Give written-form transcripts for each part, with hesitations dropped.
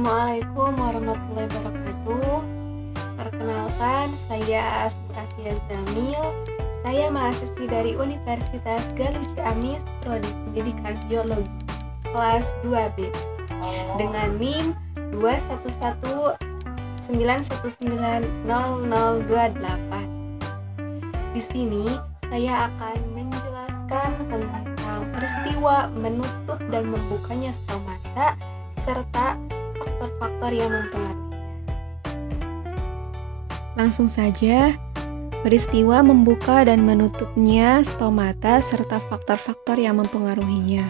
Assalamualaikum warahmatullahi wabarakatuh. Perkenalkan, saya Asmasia Zamil. Saya mahasiswi dari Universitas Galuh Ciamis, Prodi Pendidikan Biologi, kelas 2B, dengan NIM 21191900028. Di sini saya akan menjelaskan tentang peristiwa menutup dan membukanya stomata serta faktor-faktor yang mempengaruhinya. Langsung saja, peristiwa membuka dan menutupnya stomata serta faktor-faktor yang mempengaruhinya.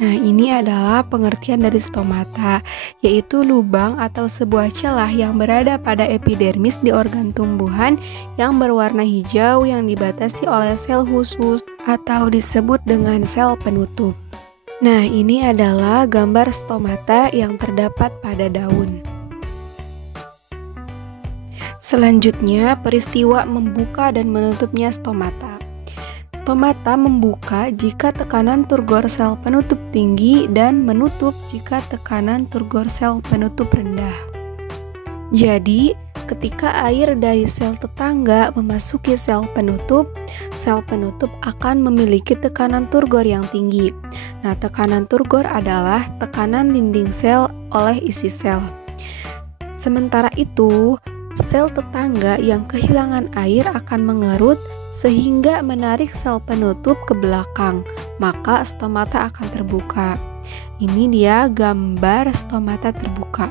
Nah, ini adalah pengertian dari stomata, yaitu lubang atau sebuah celah yang berada pada epidermis di organ tumbuhan yang berwarna hijau yang dibatasi oleh sel khusus atau disebut dengan sel penutup. Nah, ini adalah gambar stomata yang terdapat pada daun. Selanjutnya, peristiwa membuka dan menutupnya stomata. Stomata membuka jika tekanan turgor sel penutup tinggi dan menutup jika tekanan turgor sel penutup rendah. Jadi, ketika air dari sel tetangga memasuki sel penutup akan memiliki tekanan turgor yang tinggi. Nah, tekanan turgor adalah tekanan dinding sel oleh isi sel. Sementara itu, sel tetangga yang kehilangan air akan mengerut sehingga menarik sel penutup ke belakang, maka stomata akan terbuka. Ini dia gambar stomata terbuka.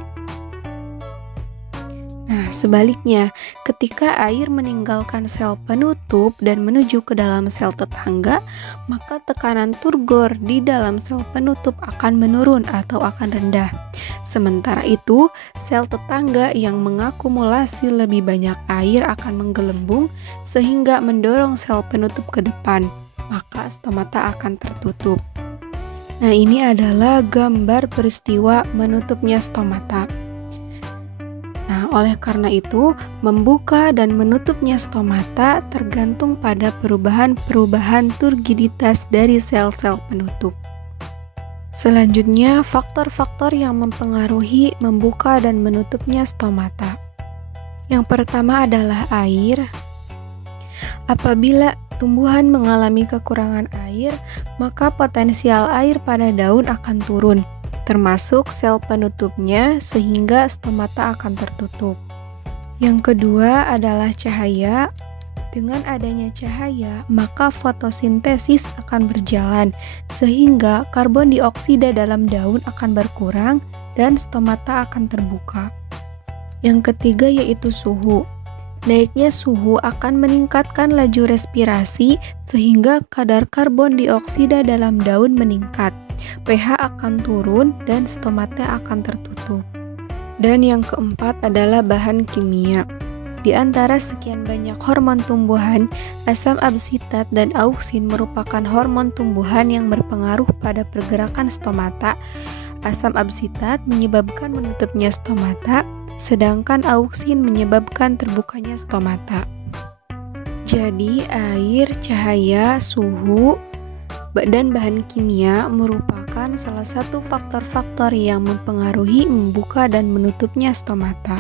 Nah, sebaliknya, ketika air meninggalkan sel penutup dan menuju ke dalam sel tetangga, maka tekanan turgor di dalam sel penutup akan menurun atau akan rendah. Sementara itu, sel tetangga yang mengakumulasi lebih banyak air akan menggelembung sehingga mendorong sel penutup ke depan, maka stomata akan tertutup. Nah, ini adalah gambar peristiwa menutupnya stomata. Nah, oleh karena itu, membuka dan menutupnya stomata tergantung pada perubahan turgiditas dari sel-sel penutup. Selanjutnya, faktor-faktor yang mempengaruhi membuka dan menutupnya stomata. Yang pertama adalah air. Apabila tumbuhan mengalami kekurangan air, maka potensial air pada daun akan turun, termasuk sel penutupnya, sehingga stomata akan tertutup. Yang kedua adalah cahaya. Dengan adanya cahaya, maka fotosintesis akan berjalan, sehingga karbon dioksida dalam daun akan berkurang dan stomata akan terbuka. Yang ketiga yaitu suhu. Naiknya suhu akan meningkatkan laju respirasi, sehingga kadar karbon dioksida dalam daun meningkat. pH akan turun dan stomata akan tertutup. Dan yang keempat adalah bahan kimia. Di antara sekian banyak hormon tumbuhan, asam absitat dan auksin merupakan hormon tumbuhan yang berpengaruh pada pergerakan stomata. Asam absitat menyebabkan menutupnya stomata, sedangkan auksin menyebabkan terbukanya stomata. Jadi, air, cahaya, suhu, dan bahan kimia merupakan salah satu faktor-faktor yang mempengaruhi membuka dan menutupnya stomata.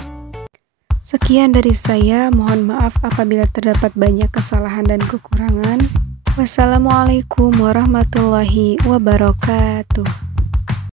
Sekian dari saya, mohon maaf apabila terdapat banyak kesalahan dan kekurangan. Wassalamualaikum warahmatullahi wabarakatuh.